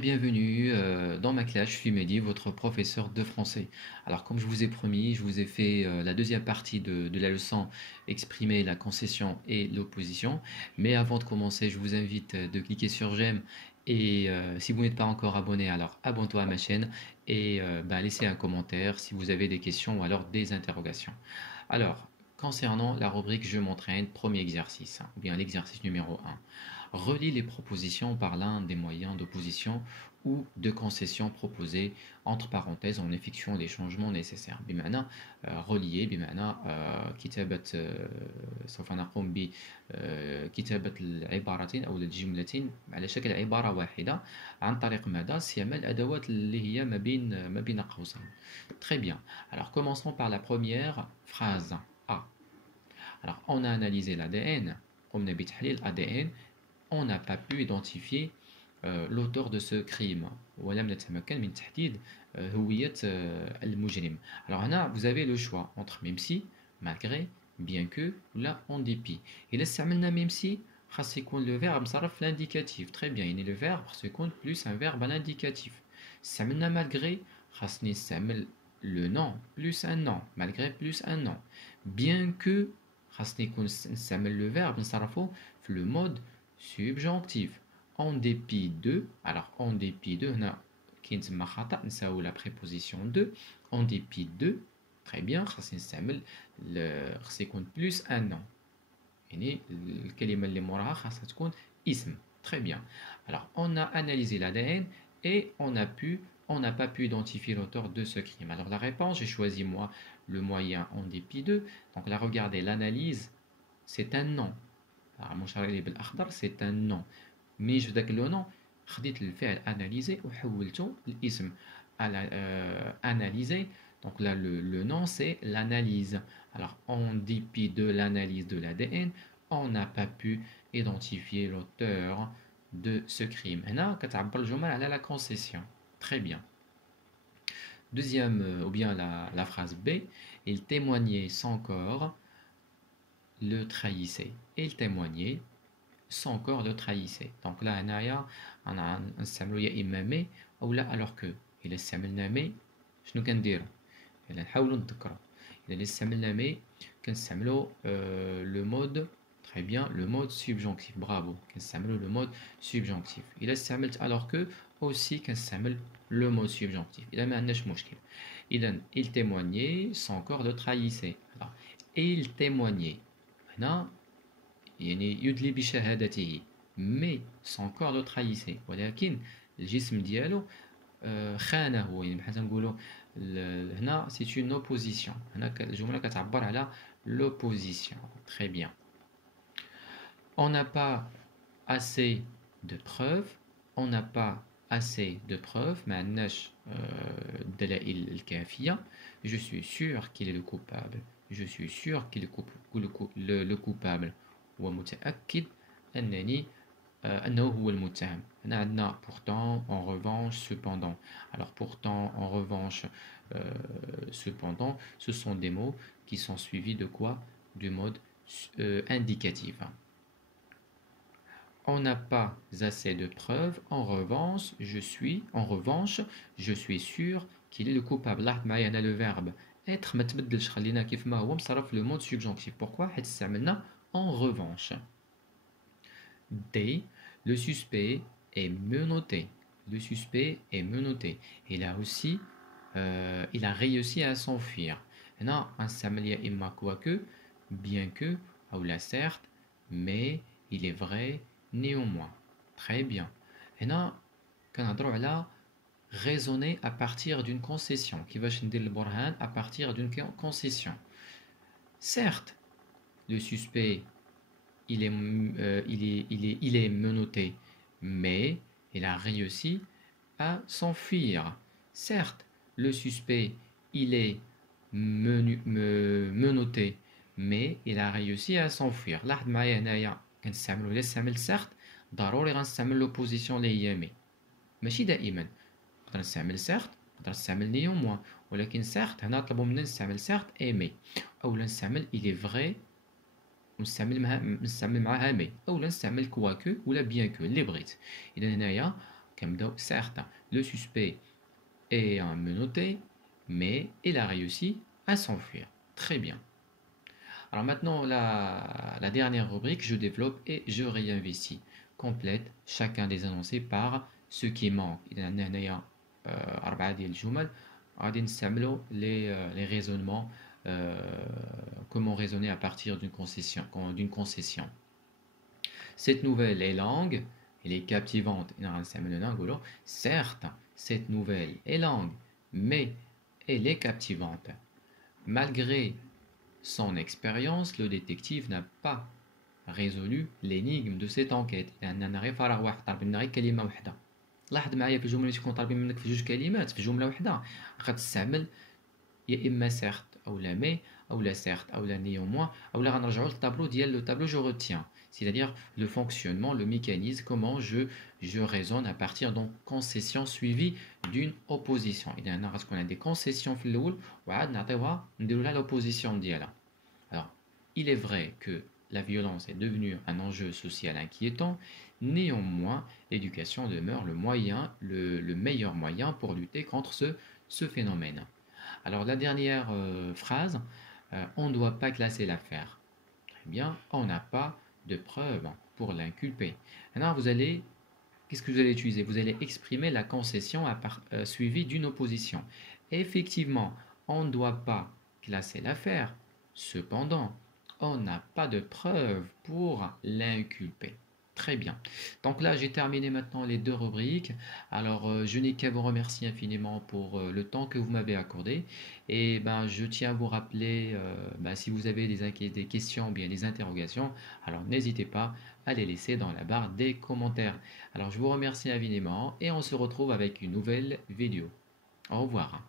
bienvenue dans ma classe. Je suis Mehdi, votre professeur de français. Alors, comme je vous ai promis, je vous ai fait la deuxième partie de la leçon exprimer la concession et l'opposition. Mais avant de commencer, je vous invite de cliquer sur j'aime et si vous n'êtes pas encore abonné, alors abonne-toi à ma chaîne et laissez un commentaire si vous avez des questions ou alors des interrogations. Alors, concernant la rubrique Je m'entraîne, premier exercice, ou bien l'exercice numéro un. Relie les propositions par l'un des moyens d'opposition ou de concession proposés entre parenthèses en effectuant les changements nécessaires. بمعنى relier بمعنى كتابة سوف نقوم بكتابة العبارتين أو الجملتين على شكل عبارة واحدة عن طريق ماذا؟ استعمال الأدوات اللي هي ما بين قوسين. Très bien. Alors commençons par la première phrase A. Alors on a analysé l'ADN, قمنا بتحليل ADN, on n'a pas pu identifier l'auteur de ce crime. ولم نتمكن من تحديد هوية المجرم. Alors هنا vous avez le choix entre même si, malgré, bien que ou là en dépit. إلا استعملنا même si خاص يكون le verbe مصرف l'indicatif. Très bien, يعني le verbe خاص يكون plus un verbe à l'indicatif. استعملنا malgré خاصني نستعمل le nom plus un nom, malgré plus un nom. Bien que خاصني يكون نستعمل le verbe نصرفه في le mode subjonctif. En dépit de, alors en dépit de, هنا كاين تما خطأ نساو la préposition de, en dépit de, très bien, خاصني نستعمل خاص يكون plus un nom. يعني الكلمة اللي موراها خاصها تكون اسم. Très bien. Alors on a analysé l'ADN et on n'a pas pu identifier l'auteur de ce crime. Alors la réponse, j'ai choisi moi le moyen en dépit de. Donc là, regardez, l'analyse, c'est un nom. المشار إليه بالأخضر c'est un nom. Mais je ذاك le nom خديت الفعل analyser وحولته الاسم analyser. Donc là le nom c'est l'analyse. Alors en dépit de l'analyse de l'ADN, on n'a pas pu identifier l'auteur de ce crime. هنا كتعبر الجمل على la concession. Très bien. Deuxième, ou bien la phrase B, il témoignait sans corps le trahissait. Il témoignait, son corps le trahissait. Donc là, on a un ساملو يا إما مي أو لا alors que. إلا استعملنا مي شنو كنديرو؟ إلا نحاولو نتذكرو. إلا استعملنا مي كنستعملو le mode très bien le mode subjonctif. Bravo. كنستعملو le mode subjonctif. إلا استعملت alors que aussi كنستعمل le mode subjonctif. إلا ما عندناش مشكل. إذا il témoignait, son corps le trahissait. Alors, il témoignait. هنا يعني يدلي بشهادته مي son corps le trahissait ولكن الجسم ديالو خانه. يعني بحال تنقولوا هنا c'est une opposition. هنا الجملة كتعبر على l'opposition. Très bien. On n'a pas assez de preuves. On n'a pas assez de preuves. ما عندناش الدلائل الكافية. Je suis sûr qu'il est le coupable. Je suis sûr qu'il est le coupable. ومتأكد أنني أنه هو المتهم. هنا عندنا pourtant, en revanche, cependant. Alors pourtant, en revanche, cependant, ce sont des mots qui sont suivis de quoi? Du mode indicatif. On n'a pas assez de preuves. En revanche, je suis sûr qu'il est le coupable. لاحظ معايا هنا le verbe être ما تبدلش خلينا كيف ما هو مصرف le mode subjonctif. Pourquoi؟ حيت استعملنا en revanche. D. Le suspect est menotté. Le suspect est menotté. Et là aussi, il a réussi à s'enfuir. هنا غنستعمل يا إما quoique, bien que, ou là certes, mais il est vrai néanmoins. Très bien. هنا كنهضروا على raisonner à partir d'une concession. كيفاش ندير البرهان à partir d'une concession. Certes, le suspect il est menotté, mais il a réussi à s'enfuir. Certes, le suspect il est menotté, mais il a réussi à s'enfuir. لاحظ معايا هنايا كنستعملو إلا استعملت certes ضروري غنستعمل l'opposition اللي هي مي. ماشي دائما. نقدر نستعمل certes نقدر نستعمل néanmoins. ولكن certes هنا طلبوا منا نستعمل certes et mais. أولا نستعمل il est vrai نستعمل معاها مي. أولا نستعمل quoique ولا bien que اللي بغيت. إذا هنايا Certes, le suspect est menotté, mais il a réussi à s'enfuir. Très bien. Alors maintenant, la dernière rubrique, je développe et je réinvestis. Complète chacun des énoncés par ce qui manque. إذا هنايا أربعة ديال الجمل غادي نستعملوا les raisonnements, comment raisonner à partir d'une concession. Cette nouvelle est longue, elle est captivante. Certes, cette nouvelle est longue, mais elle est captivante. Malgré son expérience, le détective n'a pas résolu l'énigme de cette enquête. لأننا غير فرغ واحد طالب لنا غير كلمة واحدة. لاحظ معايا في الجملة اللي تكون طالبين منك في جوج كلمات في جملة واحدة غتستعمل يا إما certes أو لا mais أو لا certes أو لا néanmoins أو لا غنرجعوا للطابلو ديال le tableau je retiens. C'est-à-dire le fonctionnement, le mécanisme, comment je raisonne à partir d'une concession suivie d'une opposition. إذا هنا غتكون عندي concession في الأول وعاد نعطيوها نديرو لها l'opposition ديالها. Alors, il est vrai que la violence est devenue un enjeu social inquiétant, néanmoins, l'éducation demeure le meilleur moyen pour lutter contre ce phénomène. Alors, la dernière phrase, on ne doit pas classer l'affaire. Très bien, on n'a pas de preuves pour l'inculper. Maintenant, qu'est-ce que vous allez utiliser? Vous allez exprimer la concession suivie d'une opposition. Effectivement, on ne doit pas classer l'affaire. Cependant, on n'a pas de preuves pour l'inculper. Très bien. Donc là, j'ai terminé maintenant les deux rubriques. Alors, je n'ai qu'à vous remercier infiniment pour le temps que vous m'avez accordé. Et ben, je tiens à vous rappeler, si vous avez des questions ou bien des interrogations, alors n'hésitez pas à les laisser dans la barre des commentaires. Alors, je vous remercie infiniment et on se retrouve avec une nouvelle vidéo. Au revoir.